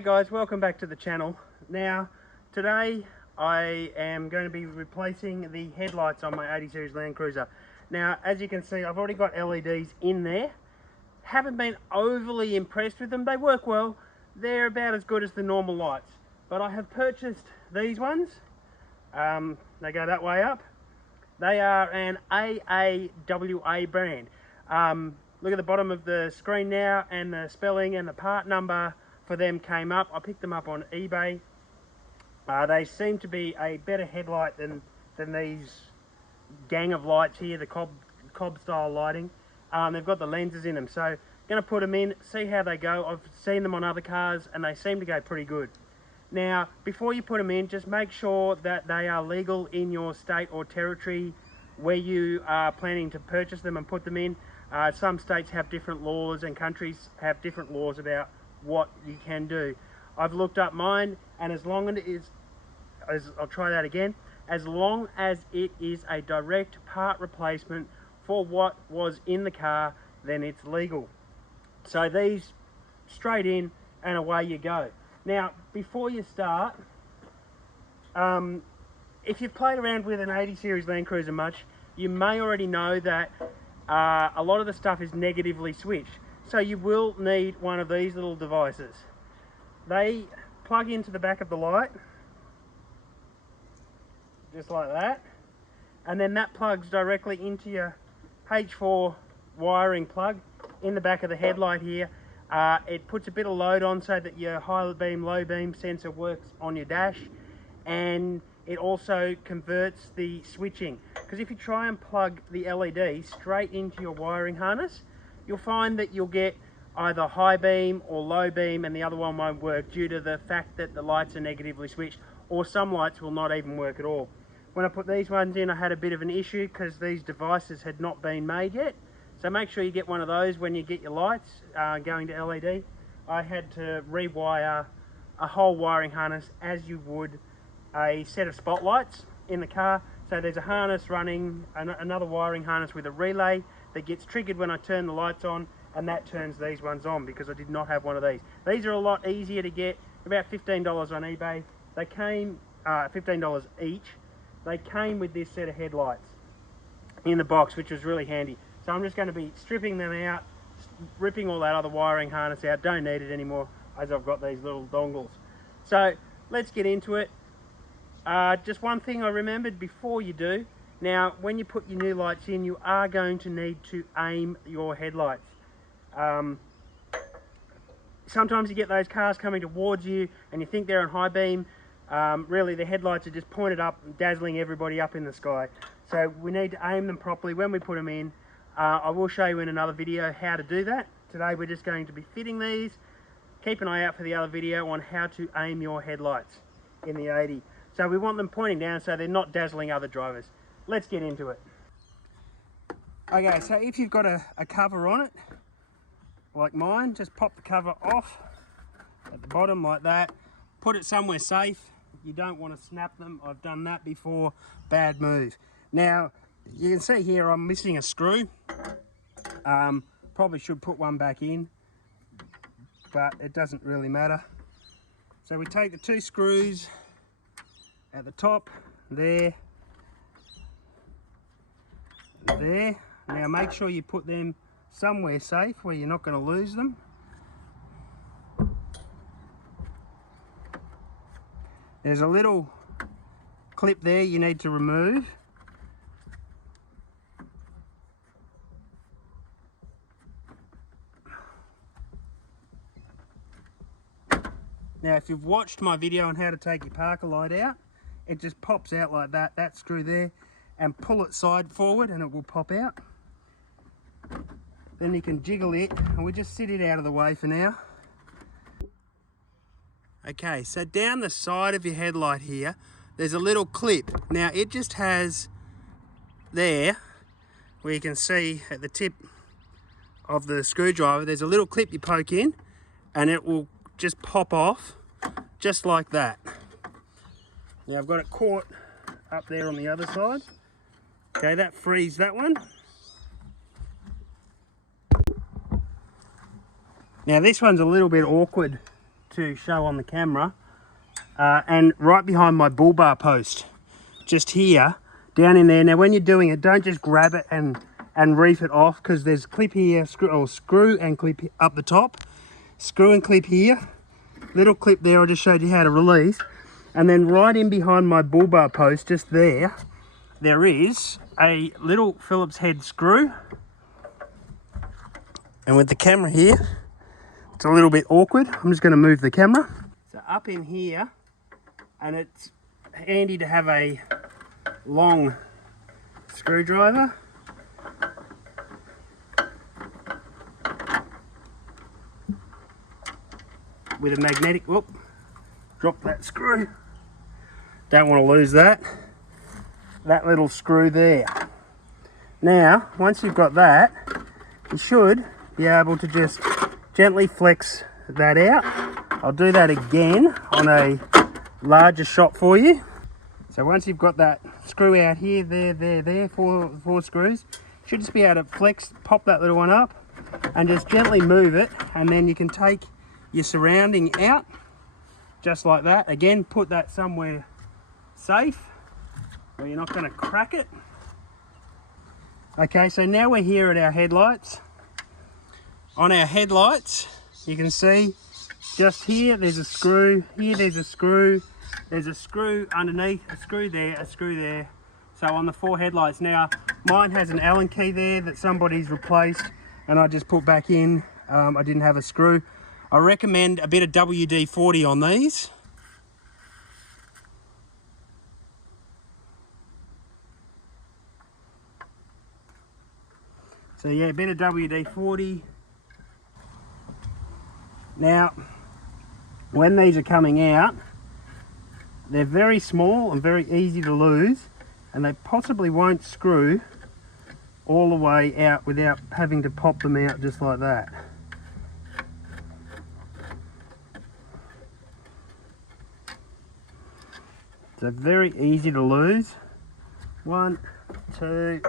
Hi guys, welcome back to the channel. Now, today I am going to be replacing the headlights on my 80 series Landcruiser. Now, as you can see, I've already got LEDs in there. Haven't been overly impressed with them. They work well. They're about as good as the normal lights. But I have purchased these ones. They go that way up. They are an AAWA brand. Look at the bottom of the screen now, and the spelling and the part number for them came up. I picked them up on eBay. They seem to be a better headlight than these gang of lights here, the cob style lighting. They've got the lenses in them, so going to put them in, see how they go. I've seen them on other cars and they seem to go pretty good. Now, before you put them in, just make sure that they are legal in your state or territory where you are planning to purchase them and put them in. Some states have different laws and countries have different laws about what you can do. I've looked up mine, and as long as I'll try that again, as long as it is a direct part replacement for what was in the car, then it's legal. So these straight in and away you go. Now, before you start, if you've played around with an 80 series Landcruiser much, you may already know that a lot of the stuff is negatively switched. So you will need one of these little devices. They plug into the back of the light, just like that. And then that plugs directly into your H4 wiring plug in the back of the headlight here. It puts a bit of load on so that your high beam, low beam sensor works on your dash, and it also converts the switching. Because if you try and plug the LED straight into your wiring harness, you'll find that you'll get either high beam or low beam, and the other one won't work due to the fact that the lights are negatively switched, or some lights will not even work at all. When I put these ones in, I had a bit of an issue because these devices had not been made yet. So make sure you get one of those when you get your lights going to LED. I had to rewire a whole wiring harness as you would a set of spotlights in the car. So there's a harness running, another wiring harness with a relay that gets triggered when I turn the lights on, and that turns these ones on because I did not have one of these. These are a lot easier to get, about $15 on eBay. They came, $15 each. They came with this set of headlights in the box, which was really handy. So I'm just going to be stripping them out, ripping all that other wiring harness out. Don't need it anymore as I've got these little dongles. So let's get into it. Just one thing I remembered before you do. Now, when you put your new lights in, you are going to need to aim your headlights. Sometimes you get those cars coming towards you and you think they're on high beam. Really, the headlights are just pointed up, dazzling everybody up in the sky. So we need to aim them properly when we put them in. I will show you in another video how to do that. Today we're just going to be fitting these. Keep an eye out for the other video on how to aim your headlights in the 80. So we want them pointing down so they're not dazzling other drivers. Let's get into it. Okay, so if you've got a cover on it, like mine, just pop the cover off at the bottom like that. Put it somewhere safe. You don't want to snap them. I've done that before. Bad move. Now, you can see here I'm missing a screw. Probably should put one back in, but it doesn't really matter. So we take the two screws at the top, there, there. Now make sure you put them somewhere safe where you're not going to lose them. There's a little clip there you need to remove. Now, if you've watched my video on how to take your Parker light out, it just pops out like that, that screw there, and pull it side forward and it will pop out. Then you can jiggle it, and we'll just sit it out of the way for now. Okay, so down the side of your headlight here, there's a little clip. Now, it just has there, where you can see at the tip of the screwdriver, there's a little clip you poke in, and it will just pop off, just like that. Now I've got it caught up there on the other side. Okay, that frees that one. Now this one's a little bit awkward to show on the camera. And right behind my bull bar post, just here, down in there. Now when you're doing it, don't just grab it and reef it off, because there's a clip here, screw and clip up the top, screw and clip here, little clip there. I just showed you how to release. And then right in behind my bull bar post, just there is a little Phillips head screw. And with the camera here, it's a little bit awkward. I'm just going to move the camera. So up in here, and it's handy to have a long screwdriver. With a magnetic, whoop, drop that screw. Don't want to lose that little screw there. Now, once you've got that, you should be able to just gently flex that out. I'll do that again on a larger shot for you. So once you've got that screw out here, there, four screws, you should just be able to flex, pop that little one up, and just gently move it, and then you can take your surrounding out, just like that. Again, put that somewhere safe, where you're not going to crack it. Okay, so now we're here at our headlights. On our headlights, you can see just here there's a screw, here there's a screw underneath, a screw there. So on the 4 headlights, now mine has an Allen key there that somebody's replaced and I just put back in. I didn't have a screw. I recommend a bit of WD-40 on these. So yeah, a bit of WD-40. Now, when these are coming out, they're very small and very easy to lose, and they possibly won't screw all the way out without having to pop them out just like that. So very easy to lose. 1, 2.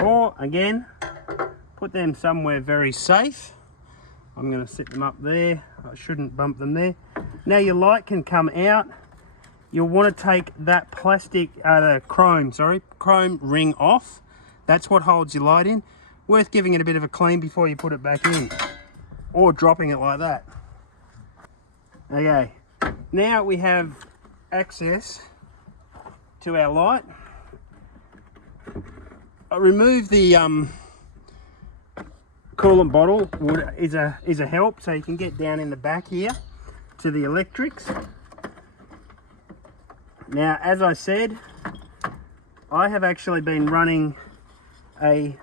Or again, put them somewhere very safe. I'm going to set them up there. I shouldn't bump them there. Now your light can come out. You'll want to take that plastic, the chrome ring off. That's what holds your light in. Worth giving it a bit of a clean before you put it back in, or dropping it like that. Okay, now we have access to our light. I remove the coolant bottle is a help, so you can get down in the back here to the electrics. Now, as I said, I have actually been running a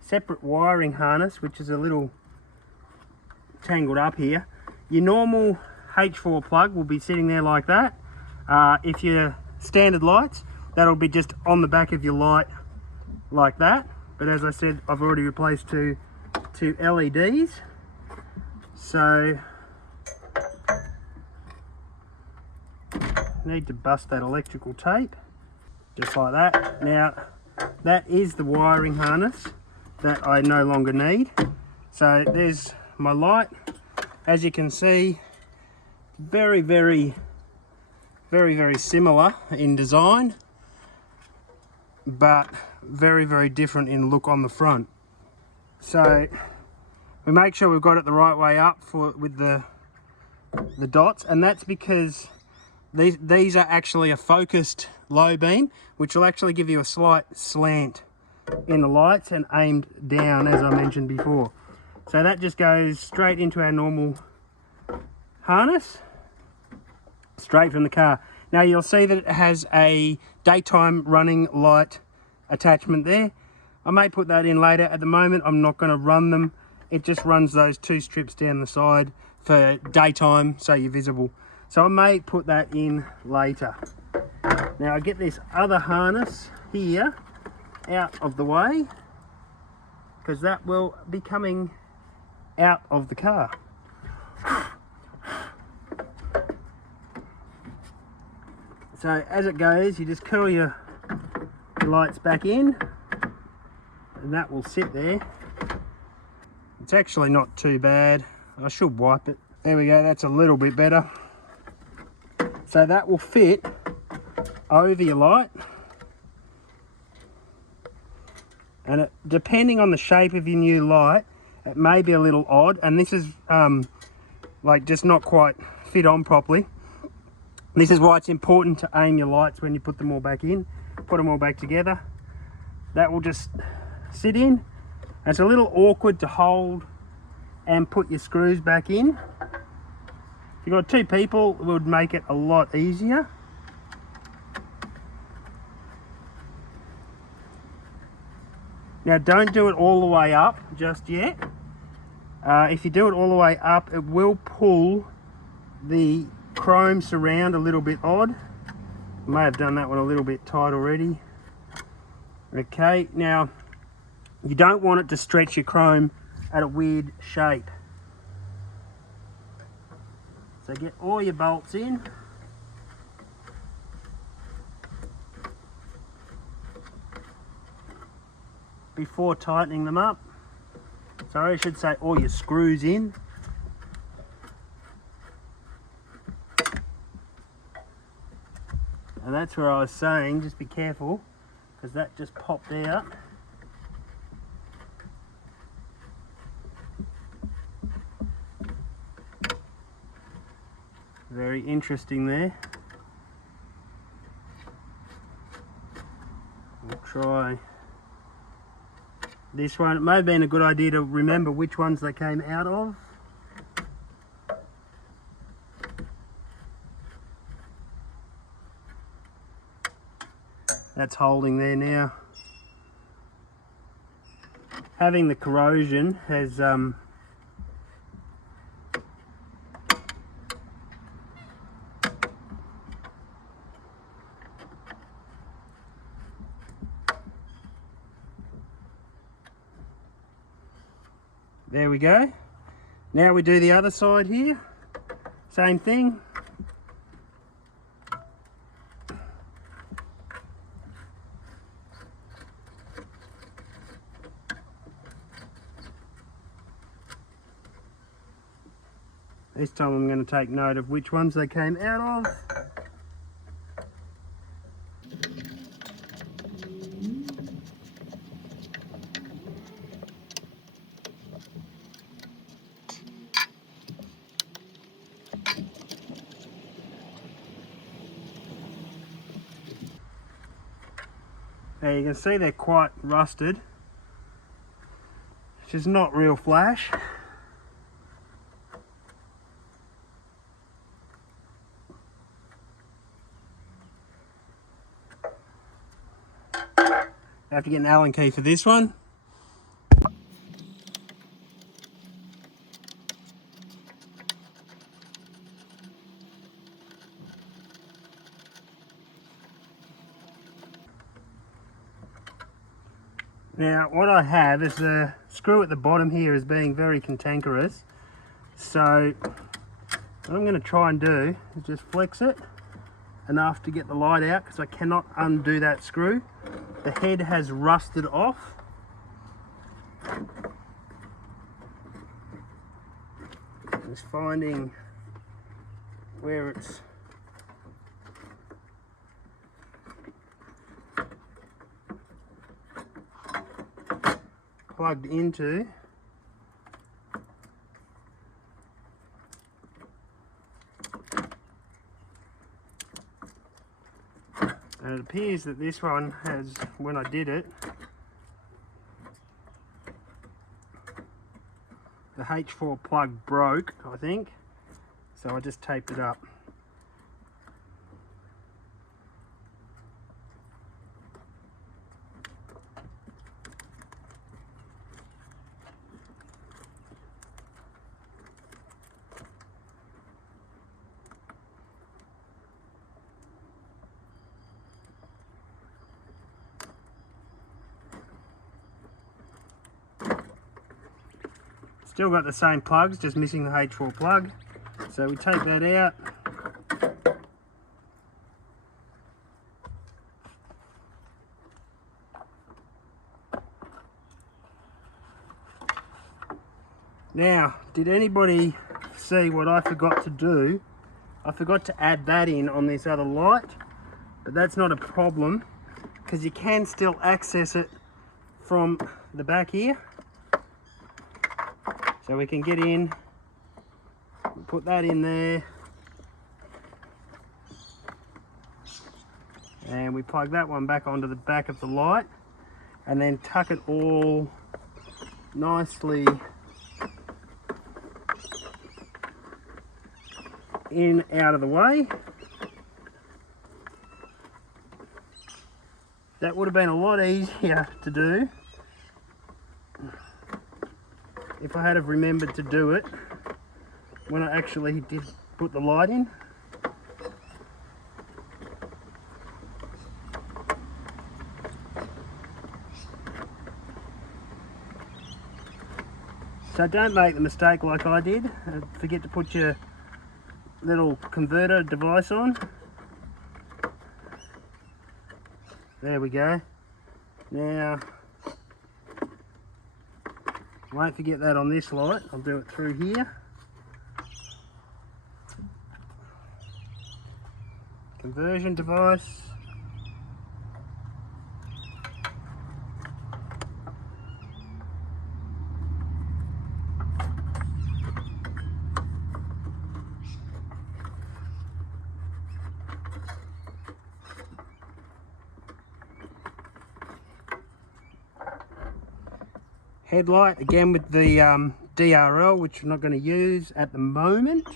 separate wiring harness, which is a little tangled up here. Your normal H4 plug will be sitting there like that. If you're standard lights, that'll be just on the back of your light like that. But as I said, I've already replaced two LEDs. So need to bust that electrical tape just like that. Now that is the wiring harness that I no longer need. So there's my light. As you can see, very similar in design, but very different in look on the front. So we make sure we've got it the right way up with the dots, and that's because these are actually a focused low beam, which will actually give you a slight slant in the lights and aimed down, as I mentioned before. So that just goes straight into our normal harness, straight from the car. Now you'll see that it has a daytime running light attachment there. I may put that in later. At the moment I'm not going to run them. It just runs those 2 strips down the side for daytime, so you're visible. So I may put that in later. Now I get this other harness here out of the way, because that will be coming out of the car. So as it goes, you just curl your lights back in, and that will sit there. It's actually not too bad. I should wipe it. There we go, that's a little bit better. So that will fit over your light. And depending on the shape of your new light, it may be a little odd, and this is like just not quite fit on properly. This is why it's important to aim your lights when you put them all back in. Put them all back together. That will just sit in. And it's a little awkward to hold and put your screws back in. If you've got two people, it would make it a lot easier. Now don't do it all the way up just yet. If you do it all the way up, it will pull the chrome surround a little bit odd. May have done that one a little bit tight already. Okay, now you don't want it to stretch your chrome at a weird shape. So get all your bolts in. Before tightening them up. Sorry, I should say all your screws in. And that's where I was saying, just be careful, because that just popped out. Very interesting there. We'll try this one. It may have been a good idea to remember which ones they came out of. That's holding there now. Having the corrosion has there we go. Now we do the other side here. Same thing. This time I'm going to take note of which ones they came out of. Now you can see they're quite rusted, which is not real flash. I have to get an Allen key for this one. Now what I have is the screw at the bottom here is being very cantankerous. So what I'm going to try and do is just flex it enough to get the light out, because I cannot undo that screw. The head has rusted off. Just finding where it's plugged into. And it appears that this one has, when I did it, the H4 plug broke, I think, so I just taped it up. Still got the same plugs, just missing the H4 plug. So we take that out. Now, did anybody see what I forgot to do? I forgot to add that in on this other light, but that's not a problem because you can still access it from the back here. So we can get in, put that in there, and we plug that one back onto the back of the light, and then tuck it all nicely in out of the way. That would have been a lot easier to do if I had have remembered to do it when I actually did put the light in. So don't make the mistake like I did. Forget to put your little converter device on. There we go. Now, won't forget that on this light. I'll do it through here. Conversion device. Headlight, again with the DRL, which I'm not going to use at the moment.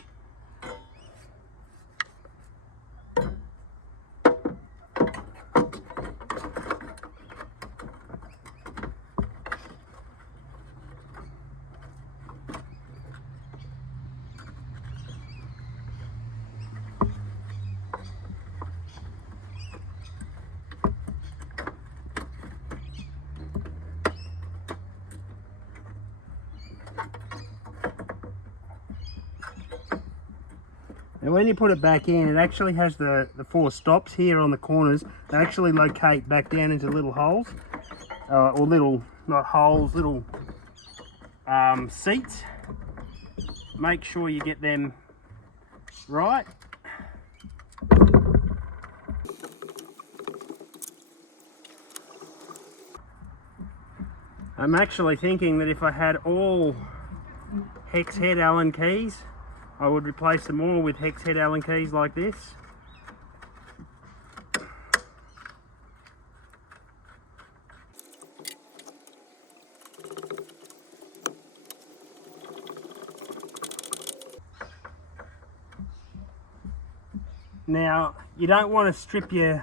And when you put it back in, it actually has the 4 stops here on the corners. They actually locate back down into little holes, or little, not holes, little seats. Make sure you get them right. I'm actually thinking that if I had all hex head Allen keys, I would replace them all with hex head Allen keys like this. Now, you don't want to strip your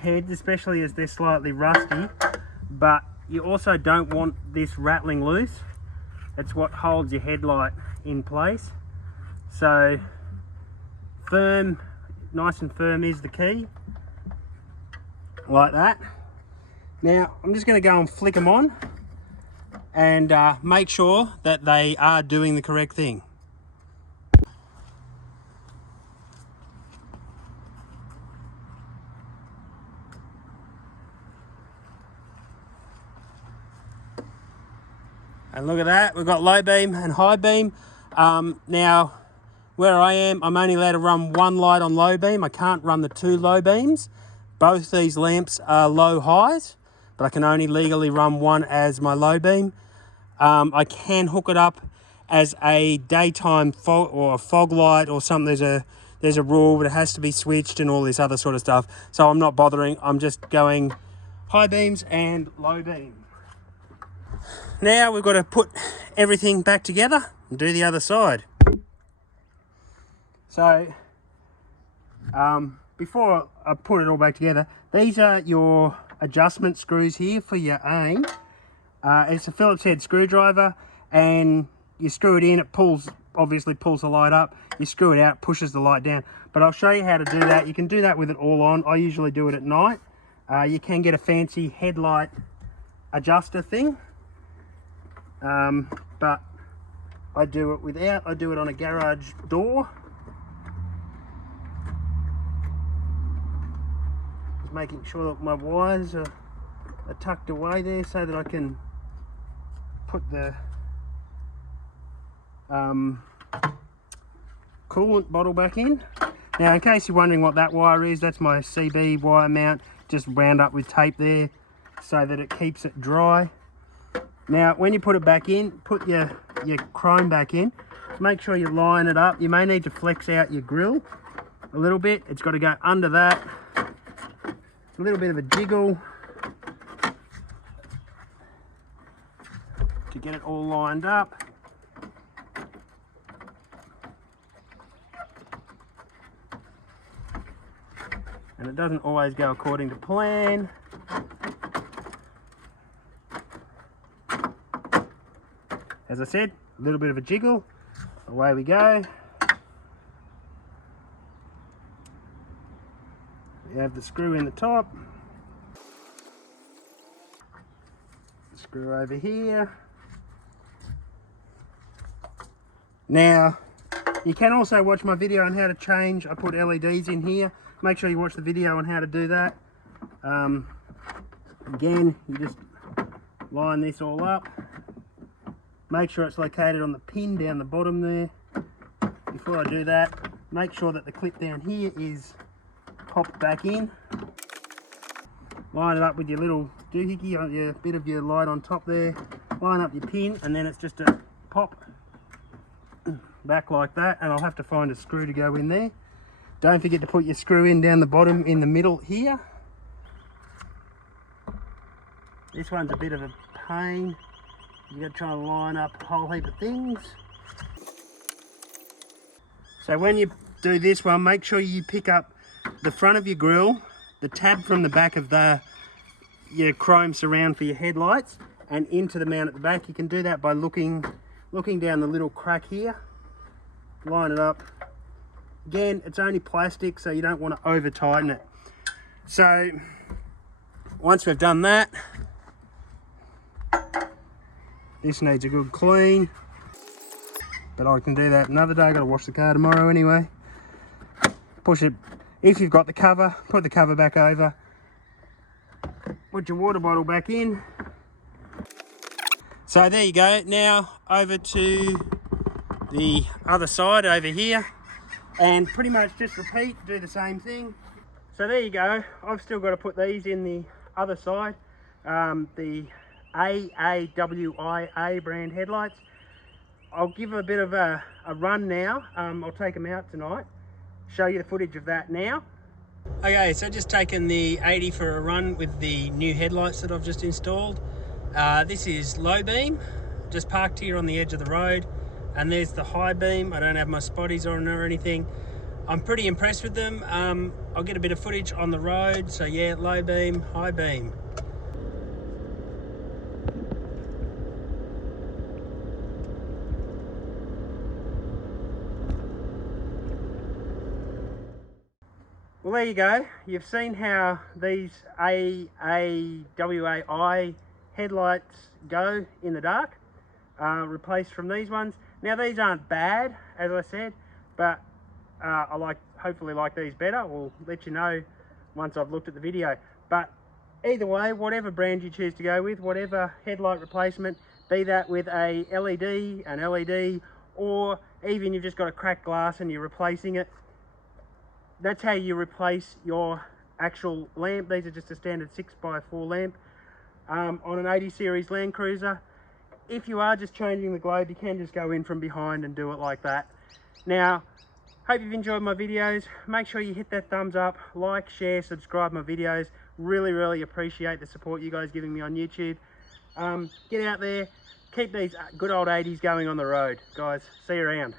heads, especially as they're slightly rusty, but you also don't want this rattling loose. It's what holds your headlight in place. So firm, nice and firm is the key, like that. Now I'm just going to go and flick them on and make sure that they are doing the correct thing. And look at that, we've got low beam and high beam. Now, where I am, I'm only allowed to run one light on low beam. I can't run the 2 low beams. Both these lamps are low highs, but I can only legally run one as my low beam. I can hook it up as a daytime fog or a fog light or something. There's a rule, but it has to be switched and all this other sort of stuff. So I'm not bothering. I'm just going high beams and low beam. Now we've got to put everything back together and do the other side. So before I put it all back together, these are your adjustment screws here for your aim. It's a Phillips head screwdriver, and you screw it in, it obviously pulls the light up. You screw it out, pushes the light down. But I'll show you how to do that. You can do that with it all on. I usually do it at night. You can get a fancy headlight adjuster thing, but I do it without. I do it on a garage door. Just making sure that my wires are tucked away there so that I can put the coolant bottle back in. Now, in case you're wondering what that wire is, that's my CB wire mount, just wound up with tape there so that it keeps it dry. Now, when you put it back in, put your chrome back in. Make sure you line it up. You may need to flex out your grill a little bit. It's got to go under that. A little bit of a jiggle to get it all lined up. And it doesn't always go according to plan. As I said, a little bit of a jiggle, away we go. We have the screw in the top. Screw over here. Now, you can also watch my video on how to change. I put LEDs in here. Make sure you watch the video on how to do that. Again, you just line this all up. Make sure it's located on the pin down the bottom there. Before I do that, make sure that the clip down here is popped back in. Line it up with your little doohickey, your bit of your light on top there. Line up your pin, and then it's just a pop back like that, and I'll have to find a screw to go in there. Don't forget to put your screw in down the bottom in the middle here. This one's a bit of a pain. You got to try and line up a whole heap of things. So when you do this one, make sure you pick up the front of your grill, the tab from the back of your chrome surround for your headlights, and into the mount at the back. You can do that by looking down the little crack here. Line it up. Again, it's only plastic, so you don't want to over tighten it. So once we've done that, this needs a good clean, but I can do that another day. I've got to wash the car tomorrow anyway. Push it, if you've got the cover, put the cover back over. Put your water bottle back in. So there you go. Now over to the other side over here, and pretty much just repeat, do the same thing. So there you go. I've still got to put these in the other side. The AAWIA brand headlights. I'll give a bit of a run now. I'll take them out tonight, show you the footage of that now. Okay, so just taken the 80 for a run with the new headlights that I've just installed. This is low beam, just parked here on the edge of the road, and there's the high beam. I don't have my spotties on or anything. I'm pretty impressed with them. I'll get a bit of footage on the road. So yeah, low beam, high beam. Well, there you go. You've seen how these AAWI headlights go in the dark, replaced from these ones. Now these aren't bad, as I said, but I hopefully like these better. We'll let you know once I've looked at the video. But either way, whatever brand you choose to go with, whatever headlight replacement, be that with a LED, an LED, or even you've just got a cracked glass and you're replacing it, that's how you replace your actual lamp. These are just a standard 6x4 lamp on an 80 series Landcruiser. If you are just changing the globe, you can just go in from behind and do it like that. Now, hope you've enjoyed my videos. Make sure you hit that thumbs up, like, share, subscribe my videos. Really appreciate the support you guys giving me on YouTube. Get out there, keep these good old 80s going on the road, guys. See you around.